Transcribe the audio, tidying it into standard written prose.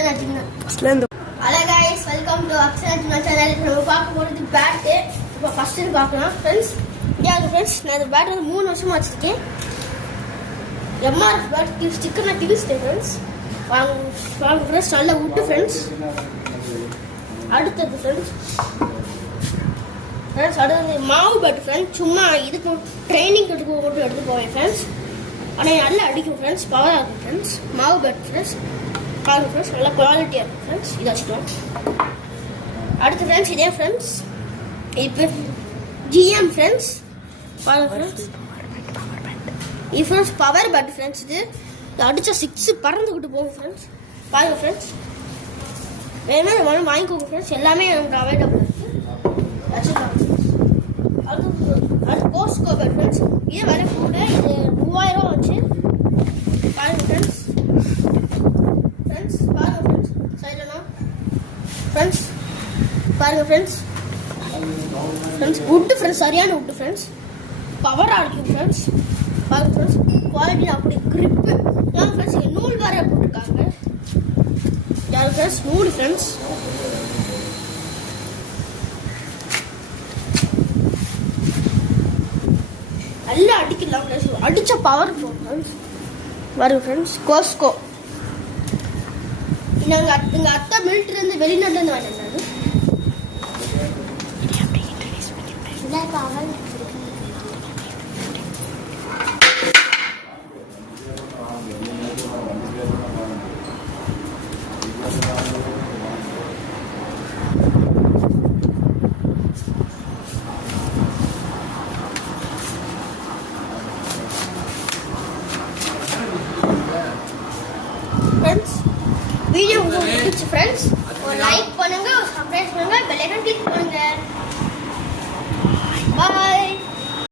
Hello guys, welcome to Aksharajna channel. நம்ம பார்க்க போறது பேட். இப்போ ஃபர்ஸ்ட் பார்க்கலாம் फ्रेंड्स. ஃப்ரெண்ட்ஸ் நான் இந்த பேட் 3 வருஷமா வச்சிருக்கேன். MRF பேட் ஸ்டிக்கர் நான் கிழிச்சிட்டேன் ஃப்ரெண்ட்ஸ். வாங்க ஃப்ரெண்ட்ஸ் நல்ல வுட் ஃப்ரெண்ட்ஸ். அடுத்தது ஃப்ரெண்ட்ஸ் அடுத்தது மாவு பேட் ஃப்ரெண்ட்ஸ். சும்மா இதுக்கு ட்ரைனிங் எடுத்து போவேன் ஃப்ரெண்ட்ஸ். ஆனால் நல்லா அடிக்கும் ஃப்ரெண்ட்ஸ், பவராக இருக்கும் ஃப்ரெண்ட்ஸ். மாவு பேட் ஃப்ரெண்ட்ஸ் பாருங்க ஃப்ரெண்ட்ஸ், நல்லா குவாலிட்டியாக இருக்கும் ஃப்ரெண்ட்ஸ். இதை வச்சுக்கலாம். அடுத்து ஃப்ரெண்ட்ஸ் இதே ஃப்ரெண்ட்ஸ் இப்போ GM ஃப்ரெண்ட்ஸ் பாருங்க ஃப்ரெண்ட்ஸ். இது ஃப்ரெண்ட்ஸ் பவர் பேட் ஃப்ரெண்ட்ஸ். இது அடித்தா 6 பறந்துக்கிட்டு போகும் ஃப்ரெண்ட்ஸ். பாருங்க ஃப்ரெண்ட்ஸ், வேணுமே வாங்கிக்கோங்க ஃப்ரெண்ட்ஸ். எல்லாமே நமக்கு அவைலபிள் இருக்குது, வச்சுக்கலாம். அடுத்து கோஸ்கோ பேட் ஃப்ரெண்ட்ஸ். இதே வேலை கூட இது 3000 வச்சு. பாருங்க ஃப்ரெண்ட்ஸ் பாருங்க ஃப்ரெண்ட்ஸ் சைடுனா ஃப்ரெண்ட்ஸ் பாருங்க ஃப்ரெண்ட்ஸ் வுட் ஃப்ரெண்ட்ஸ், சரியான வுட் ஃப்ரெண்ட்ஸ், பவராக இருக்கும் ஃப்ரெண்ட்ஸ். பாருங்க ஃப்ரெண்ட்ஸ் குவாலிட்டி அப்படி கிரிப்பு எல்லாம் ஃப்ரெண்ட்ஸ். இங்கே நூல் வேற போட்டிருக்காங்க. யாரு ஃப்ரெண்ட்ஸ் நூல் ஃப்ரெண்ட்ஸ். நல்லா அடிக்கலாம் ஃப்ரெண்ட்ஸ், அடித்த பவர் இருக்கும் ஃப்ரெண்ட்ஸ். பாருங்க ஃப்ரெண்ட்ஸ் கோஸ்கோ. எங்கள் அத்தை மிலிட்டரிலேருந்து வெளிநாட்டிலேருந்து வாங்கிட்டு ஃப்ரெண்ட்ஸ். வீடியோ உங்களுக்கு பிடிச்சி ஃப்ரெண்ட்ஸ் ஒரு லைக் பண்ணுங்க, சப்ஸ்கிரைப் பண்ணுங்க, பெல் ஐகான் கிளிக் பண்ணுங்க.